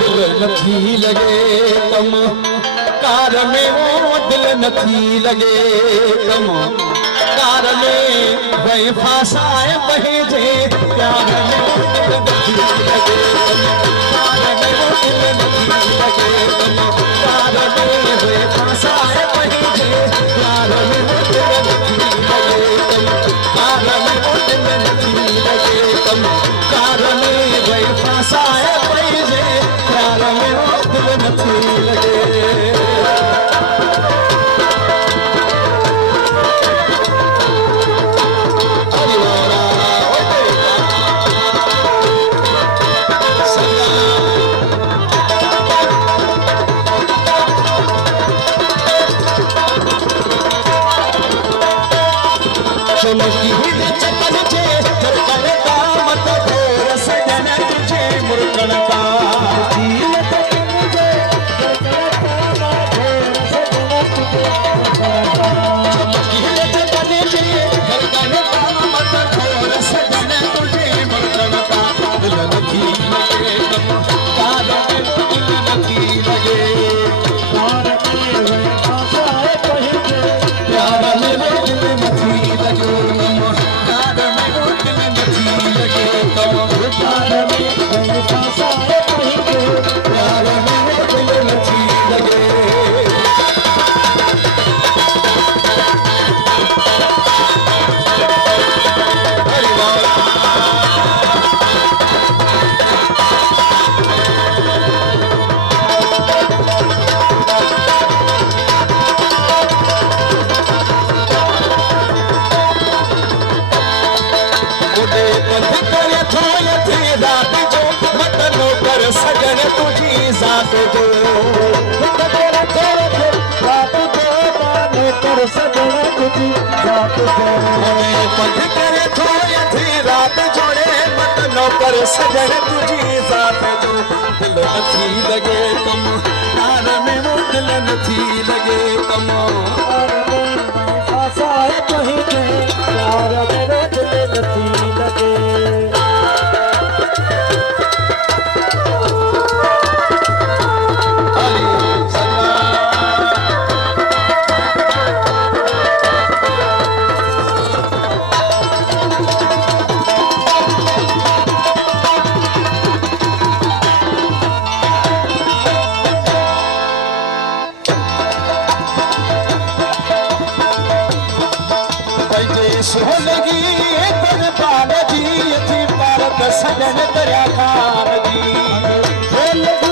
दिल नथी लगे कम कार में वो दिल नथी लगे कम कार में वही फासाए वही जे प्यार में वो दिल नथी लगे कम कार में वो दिल नथी लगे कम कार में वही फासाए वही जे प्यार में वो दिल नथी लगे कम कार में वो दिल नथी लगे कम कार में वही फासाए वही जे प्यार में वो दिल नथी लगे सजन तुझी जात जो तेरा तेरे रात को माने कर सजन तुझी जात जो पथ करे थोड़ी थी रात जोड़े मत नो कर सजन तुझी जात जो दिल नथी लगे कम तार में वो दिल नथी लगे कम फासाए कहीं के प्यार में दिल नथी लगे सोलगी पर पाल जी थी भारत सजन दरिया खान जी सोलगी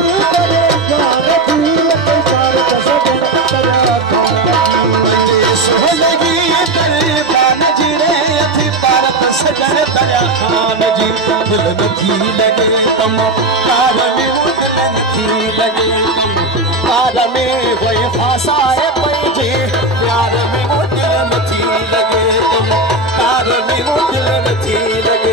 पर पाल जी थी भारत सजन दरिया खान जी सोलगी पर पाल जी रे थी भारत सजन दरिया खान जी दिल नथी लगे कम कार में वो दिल नथी लगे कार में वही फासाए पैजे प्यार में वो दिल नथी लगे कार में वो दिल नथी लगे